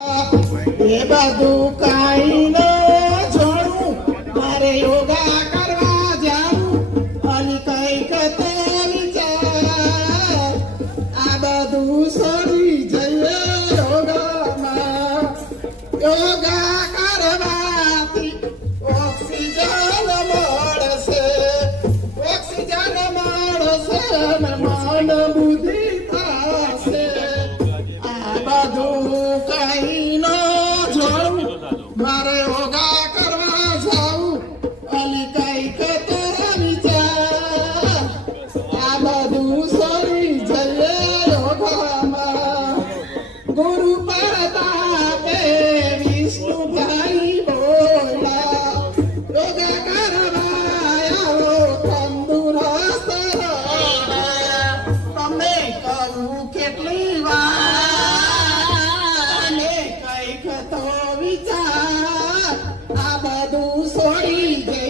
એ બધું કાઈ ન જોડું, મારે યોગા કરવા જાવું અને કઈક તે વિચાર આ બધું છોડી જઈએ યોગામાં. યોગા કરવાથી ઓક્સિજન મળશે, ઓક્સિજન મળશે, મન બુદ્ધિ થશે. આ બધું કઈ ન જોડું, મારે યોગા કરવા જાવું અને કઈક તારા વિચાર આ બધું છોડી જઈએ યોગામાં. ગુરુ પ્રતાપે વિષ્ણુભાઈ બોલા, યોગા કરવા આવો તંદુરસ્ત રહો. તમે કહું કેટલી વાર ને કઈક તો વિચાર આ બધું છોડી દે